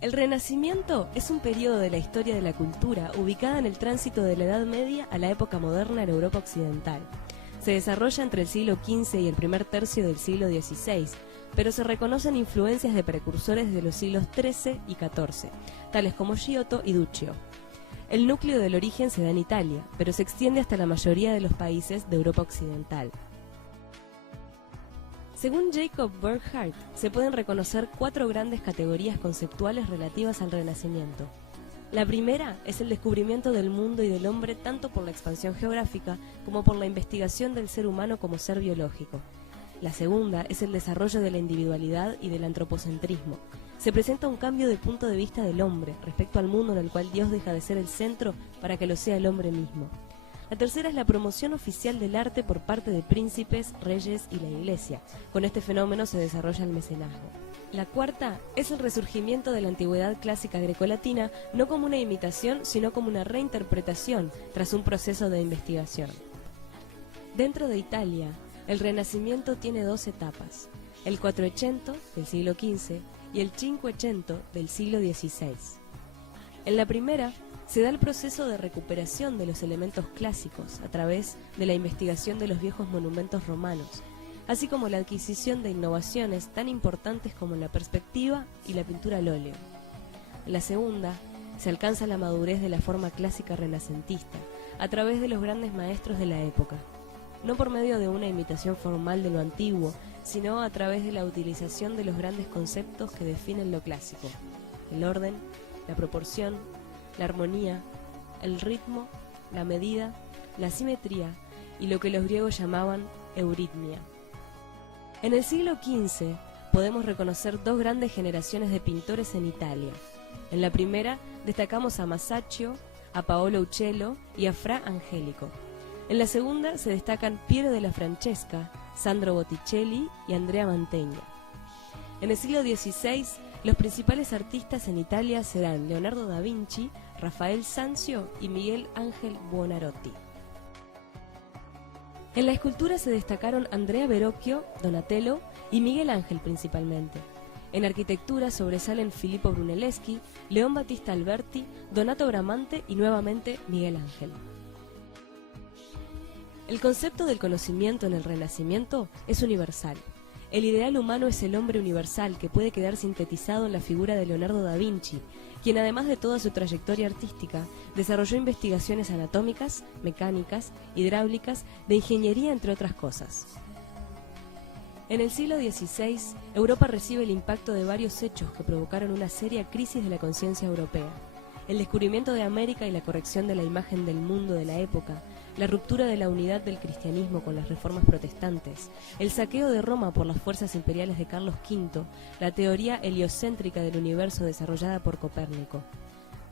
El Renacimiento es un periodo de la historia de la cultura ubicada en el tránsito de la Edad Media a la época moderna en Europa occidental. Se desarrolla entre el siglo XV y el primer tercio del siglo XVI, pero se reconocen influencias de precursores de los siglos XIII y XIV, tales como Giotto y Duccio. El núcleo del origen se da en Italia, pero se extiende hasta la mayoría de los países de Europa occidental. Según Jacob Burckhardt, se pueden reconocer 4 grandes categorías conceptuales relativas al Renacimiento. La primera es el descubrimiento del mundo y del hombre tanto por la expansión geográfica como por la investigación del ser humano como ser biológico. La segunda es el desarrollo de la individualidad y del antropocentrismo. Se presenta un cambio de punto de vista del hombre respecto al mundo en el cual Dios deja de ser el centro para que lo sea el hombre mismo. La tercera es la promoción oficial del arte por parte de príncipes, reyes y la Iglesia. Con este fenómeno se desarrolla el mecenazgo. La cuarta es el resurgimiento de la antigüedad clásica grecolatina, no como una imitación, sino como una reinterpretación tras un proceso de investigación. Dentro de Italia, el Renacimiento tiene 2 etapas, el Quattrocento del siglo XV y el Cinquecento del siglo XVI. En la primera, se da el proceso de recuperación de los elementos clásicos a través de la investigación de los viejos monumentos romanos, así como la adquisición de innovaciones tan importantes como la perspectiva y la pintura al óleo. En la segunda, se alcanza la madurez de la forma clásica renacentista a través de los grandes maestros de la época, no por medio de una imitación formal de lo antiguo, sino a través de la utilización de los grandes conceptos que definen lo clásico: el orden, la proporción, la armonía, el ritmo, la medida, la simetría y lo que los griegos llamaban euritmia. En el siglo XV podemos reconocer 2 grandes generaciones de pintores en Italia. En la primera destacamos a Masaccio, a Paolo Uccello y a Fra Angelico. En la segunda se destacan Piero della Francesca, Sandro Botticelli y Andrea Mantegna. En el siglo XVI, los principales artistas en Italia serán Leonardo da Vinci, Rafael Sanzio y Miguel Ángel Buonarroti. En la escultura se destacaron Andrea Verrocchio, Donatello y Miguel Ángel principalmente. En arquitectura sobresalen Filippo Brunelleschi, León Battista Alberti, Donato Bramante y nuevamente Miguel Ángel. El concepto del conocimiento en el Renacimiento es universal. El ideal humano es el hombre universal que puede quedar sintetizado en la figura de Leonardo da Vinci, quien además de toda su trayectoria artística, desarrolló investigaciones anatómicas, mecánicas, hidráulicas, de ingeniería, entre otras cosas. En el siglo XVI, Europa recibe el impacto de varios hechos que provocaron una seria crisis de la conciencia europea. El descubrimiento de América y la corrección de la imagen del mundo de la época, la ruptura de la unidad del cristianismo con las reformas protestantes, el saqueo de Roma por las fuerzas imperiales de Carlos V, la teoría heliocéntrica del universo desarrollada por Copérnico.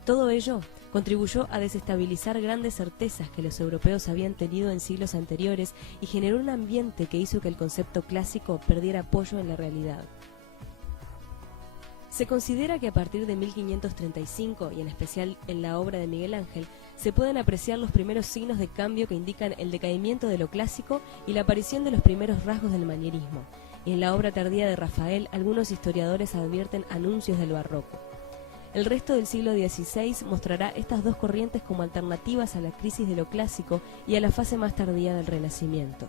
Todo ello contribuyó a desestabilizar grandes certezas que los europeos habían tenido en siglos anteriores y generó un ambiente que hizo que el concepto clásico perdiera apoyo en la realidad. Se considera que a partir de 1535, y en especial en la obra de Miguel Ángel, se pueden apreciar los primeros signos de cambio que indican el decaimiento de lo clásico y la aparición de los primeros rasgos del manierismo. Y en la obra tardía de Rafael, algunos historiadores advierten anuncios del barroco. El resto del siglo XVI mostrará estas 2 corrientes como alternativas a la crisis de lo clásico y a la fase más tardía del Renacimiento.